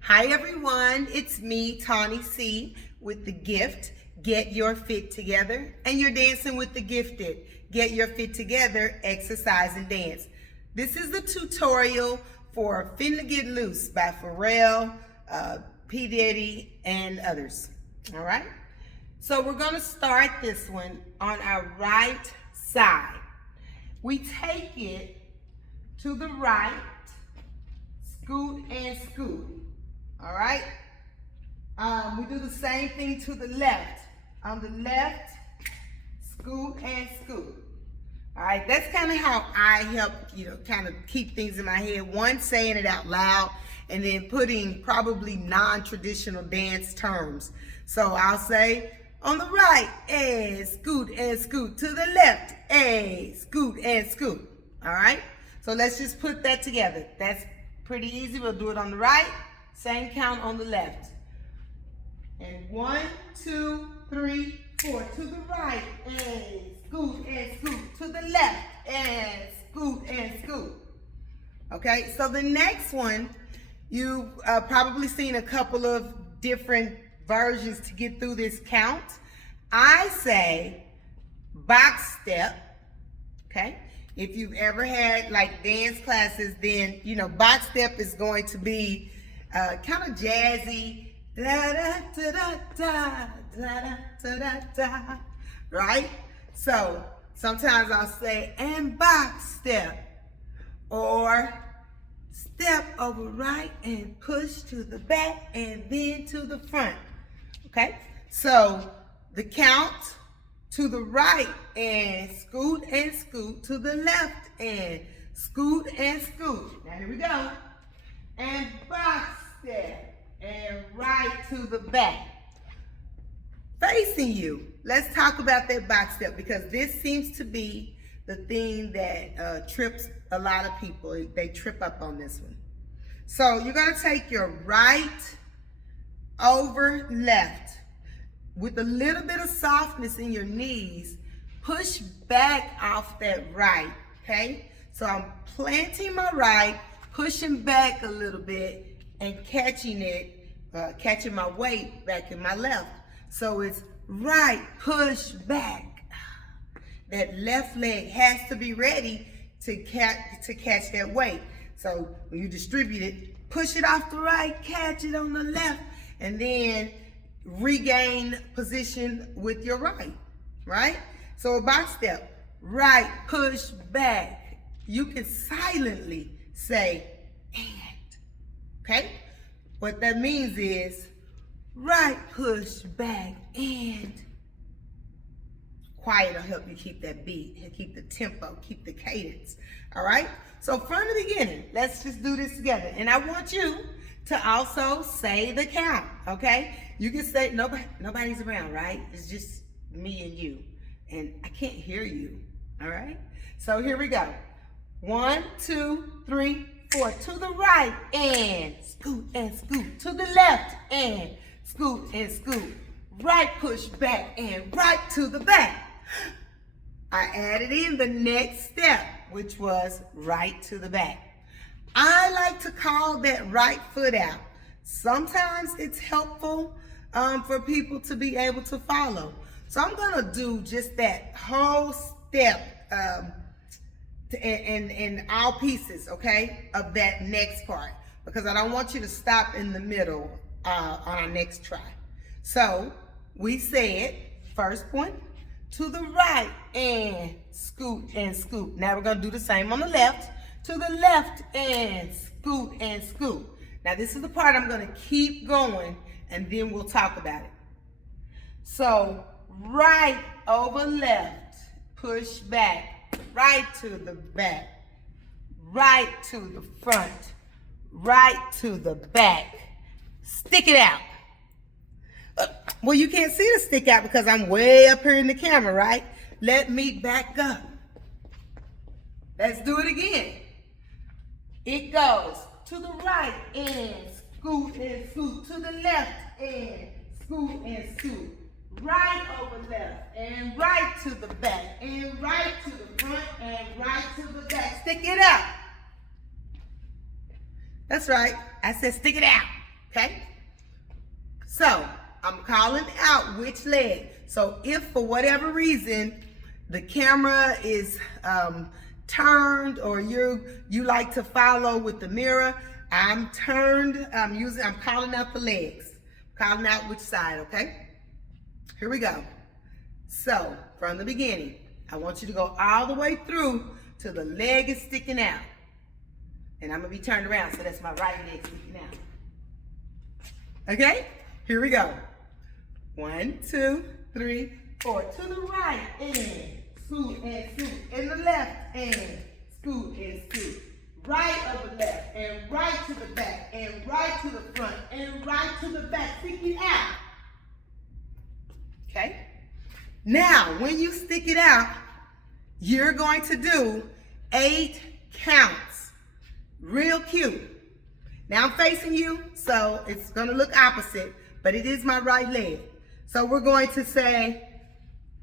Hi everyone, it's me, Tawny C, with the gift, Get Your Fit Together, and you're dancing with the gifted, Get Your Fit Together, Exercise and Dance. This is the tutorial for Finna Get Loose by Pharrell, P. Diddy, and others. All right? So we're gonna start this one on our right side. We take it to the right, scoot and scoot. All right? We do the same thing to the left. On the left, scoot and scoot. All right, that's kind of how I help, kind of keep things in my head. One, saying it out loud, and then putting probably non-traditional dance terms. So I'll say, on the right, scoot and scoot. To the left, scoot and scoot. All right? So let's just put that together. That's pretty easy. We'll do it on the right. Same count on the left. And 1, 2, 3, 4. To the right, scoot and scoot. To the left, scoot and scoot. Okay, so the next one, you've probably seen a couple of different versions to get through this count. I say box step, okay? If you've ever had like dance classes, then, box step is going to be kind of jazzy, da da da da da da da da da, right? So sometimes I'll say and box step, or step over right and push to the back and then to the front. Okay, so the count to the right and scoot, to the left and scoot. Now here we go. And box step and right to the back. Facing you. Let's talk about that box step, because this seems to be the thing that trips a lot of people. They trip up on this one. So you're going to take your right over left with a little bit of softness in your knees. Push back off that right, okay? So I'm planting my right, pushing back a little bit, and catching my weight back in my left. So it's right, push back. That left leg has to be ready to catch that weight. So when you distribute it, push it off the right, catch it on the left, and then regain position with your right? So a box step, right, push back. You can silently say, and, okay? What that means is, right, push back, and. Quiet will help you keep that beat, keep the tempo, keep the cadence, all right? So from the beginning, let's just do this together. And I want you to also say the count, okay? You can say, nobody's around, right? It's just me and you. And I can't hear you, all right? So here we go. 1, 2, 3, 4. To the right, and scoot and scoot. To the left, and scoot and scoot. Right push back, and right to the back. I added in the next step, which was right to the back. I like to call that right foot out. Sometimes it's helpful for people to be able to follow. So I'm gonna do just that whole step in all pieces, okay, of that next part, because I don't want you to stop in the middle on our next try. So we said, first point, to the right, and scoot and scoot. Now we're gonna do the same on the left. To the left, and scoot. Now this is the part I'm gonna keep going, and then we'll talk about it. So right over left, push back, right to the back, right to the front, right to the back. Stick it out. Well, you can't see the stick out because I'm way up here in the camera, right? Let me back up. Let's do it again. It goes to the right, and scoot. To the left, and scoot. Right over left, and right to the back, and right to the front, and right to the back. Stick it out. That's right. I said stick it out. okay? So I'm calling out which leg. So if for whatever reason the camera is turned, or you like to follow with the mirror, I'm calling out the legs, calling out which side, okay? Here we go. So from the beginning, I want you to go all the way through till the leg is sticking out. And I'm gonna be turned around, so that's my right leg sticking out. Okay, here we go. 1, 2, 3, 4. To the right and scoot and scoot. And the left and scoot and scoot. Right of the left and right to the back and right to the front and right to the back. Stick it out. Okay? Now, when you stick it out, you're going to do 8 counts. Real cute. Now I'm facing you, so it's gonna look opposite, but it is my right leg. So we're going to say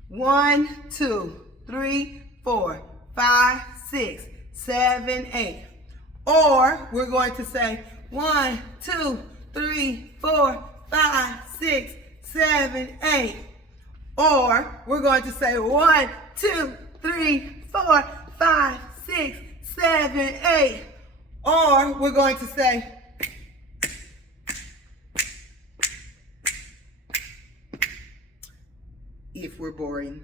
1, 2, 3, 4, 5, 6, 7, 8. Or we're going to say 1, 2, 3, 4, 5, 6, 7, 8. Or we're going to say 1, 2, 3, 4, 5, 6, 7, 8. Or we're going to say if we're boring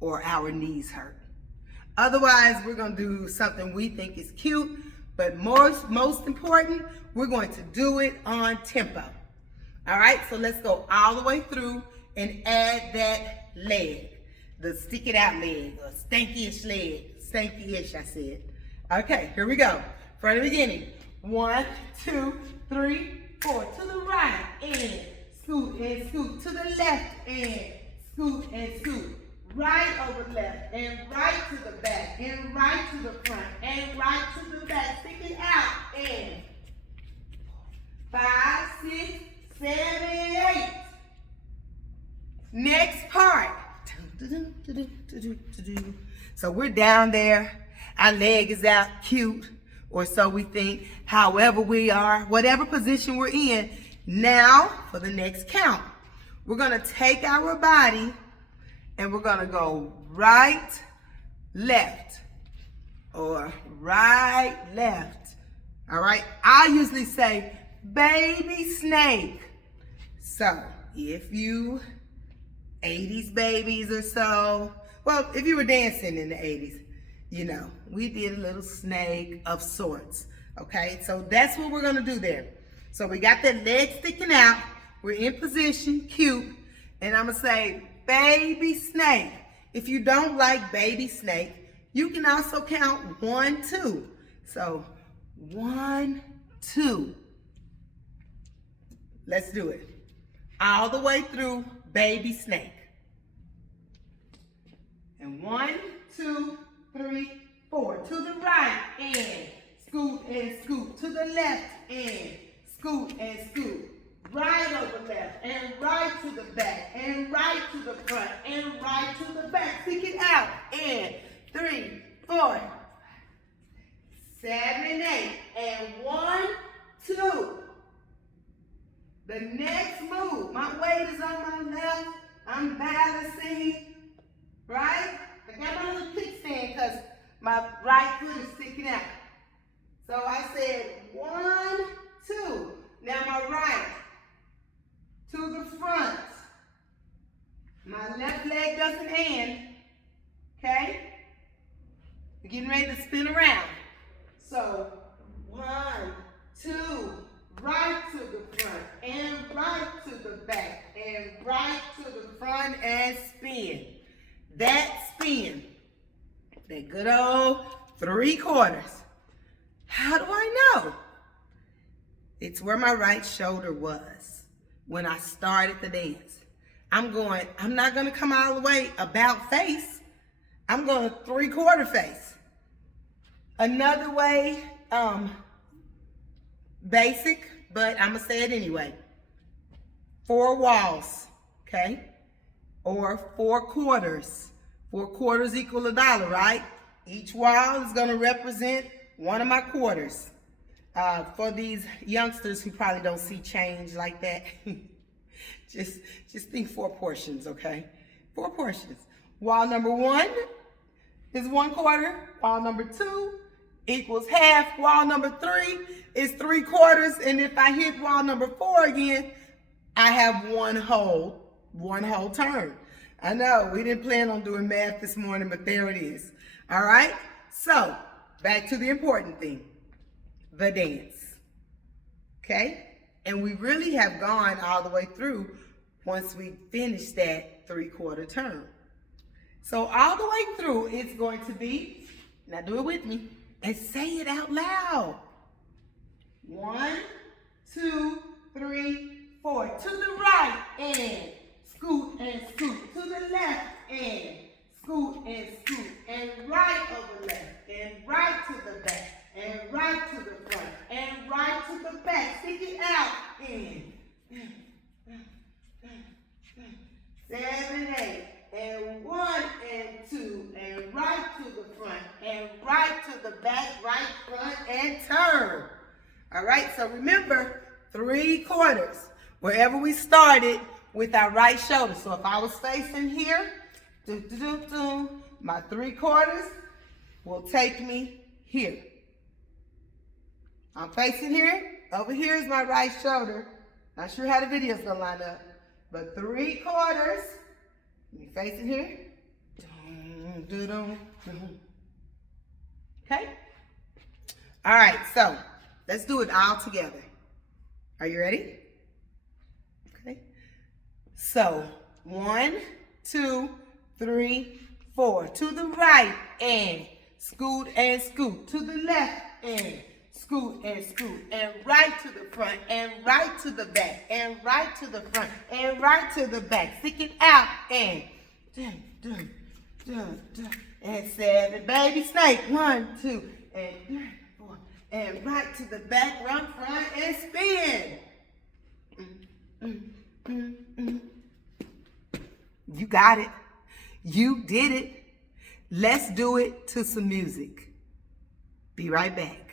or our knees hurt. Otherwise, we're going to do something we think is cute, but most important, we're going to do it on tempo. All right, so let's go all the way through and add that leg, the stick it out leg, or stanky-ish leg, stanky-ish I said. Okay, here we go. From the beginning, 1, 2, 3, 4, to the right and scoot, to the left and scoot, right over left and right to the back and right to the front and right to the back. Stick it out and 5, 6, 7, 8. Next part. So we're down there. Our leg is out, cute, or so we think. However we are, whatever position we're in. Now for the next count. We're going to take our body and we're going to go right, left, or right, left. All right. I usually say baby snake. So if you 80s babies or so, well, if you were dancing in the 80s, you know, we did a little snake of sorts. Okay, so that's what we're gonna do there. So we got that leg sticking out, we're in position, cute, and I'm gonna say baby snake. If you don't like baby snake, you can also count 1, 2. So 1, 2. Let's do it. All the way through baby snake. And 1, 2, 3, 4. To the right and scoot. To the left and scoot. Right over left and right to the back and right to the front and right to the back. Stick it out. And 3, 4, 7, 8. And 1, 2. The next move, my weight is on my left. I'm balancing, right? I got my little kickstand because my right foot is sticking out. So I said 1, 2. Now my right to the front. My left leg doesn't end, okay? We're getting ready to spin around. So 1, 2, right to the front and right to the back and right to the front and spin. That spin, that good old 3/4. How do I know? It's where my right shoulder was when I started the dance. I'm not gonna come all the way about face. I'm going 3/4 face. Another way, basic, but I'm gonna say it anyway. 4 walls, okay? Or 4 quarters. 4 quarters equal $1, right? Each wall is gonna represent one of my quarters. For these youngsters who probably don't see change like that, just think 4 portions, okay? 4 portions. While number 1 is 1/4. While number 2 equals half. While number 3 is 3/4. And if I hit while number 4 again, I have one whole turn. I know we didn't plan on doing math this morning, but there it is. All right. So back to the important thing, the dance. Okay. And we really have gone all the way through once we finish that 3/4 turn. So all the way through, it's going to be, now do it with me and say it out loud. 1, 2, 3, 4. To the right and scoot and scoot. To the left and scoot and scoot. And right over left. And right to the back. And right to the front. And right to the back. Stick it out. And 7, 8. And 1 and 2. And right to the front. And right to the back. Right, front, and turn. All right, so remember, 3/4. Wherever we started with our right shoulder. So if I was facing here, my 3/4 will take me here. I'm facing here. Over here is my right shoulder. Not sure how the video's gonna line up, but 3/4. Me facing here. Okay. All right. So let's do it all together. Are you ready? Okay. So 1, 2, 3, 4. To the right and scoot and scoot. To the left and scoot and scoot. And right to the front and right to the back and right to the front and right to the back. Stick it out and and 7. Baby snake. 1, 2, and 3, 4. And right to the back, run front, and spin. You got it. You did it. Let's do it to some music. Be right back.